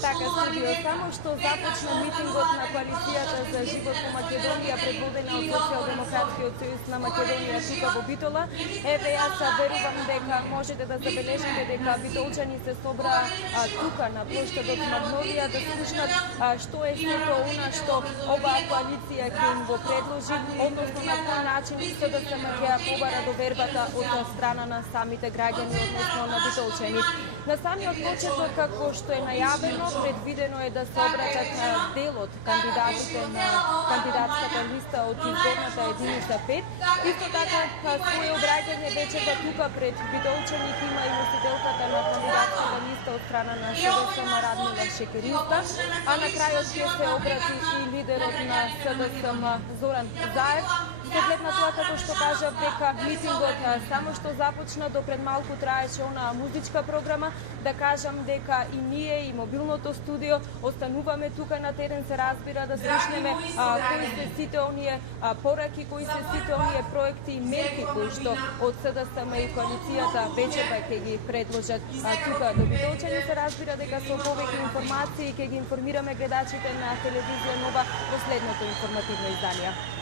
Така, студио, само што започна митингот на коалицијата за живот во Македонија, предводена од Социјалдемократскиот сојуз на Македонија тука во Битола. Еве, јас верувам дека можете да забележите дека битолчани се собраа тука на плоштадот Магнолија да слушнат што е сето она што оваа коалиција ќе им го предложи, односно на кој начин СДСМ ќе побара довербата од страна на самите граѓани, односно на битолчани. На самиот почеток, како што е најавено, предвидено е да се обратат дел од кандидатите на кандидатската листа од изборната единица 5. Исто така, своје обраќање вечерва тука пред битолчаните има и носителката на кандидатската листа од страна на СДСМ Радмила Шекеринска, а на крајот ќе се обрати и лидерот на СДСМ Зоран Заев. Со глед на тоа, како што кажав, дека митингот само што започна, до пред малку траеше онаа музичка програма, да кажам дека и ние и мобилното студио остануваме тука на терен, се разбира, да слушнеме кои се сите оние пораки, кои се сите оние проекти и мерки кои што од СДСМ и коалицијата вечерва ќе ги предложат тука до битолчани. Се разбира дека со повеќе информации ќе ги информираме гледачите на телевизија Нова во следното информативно издание.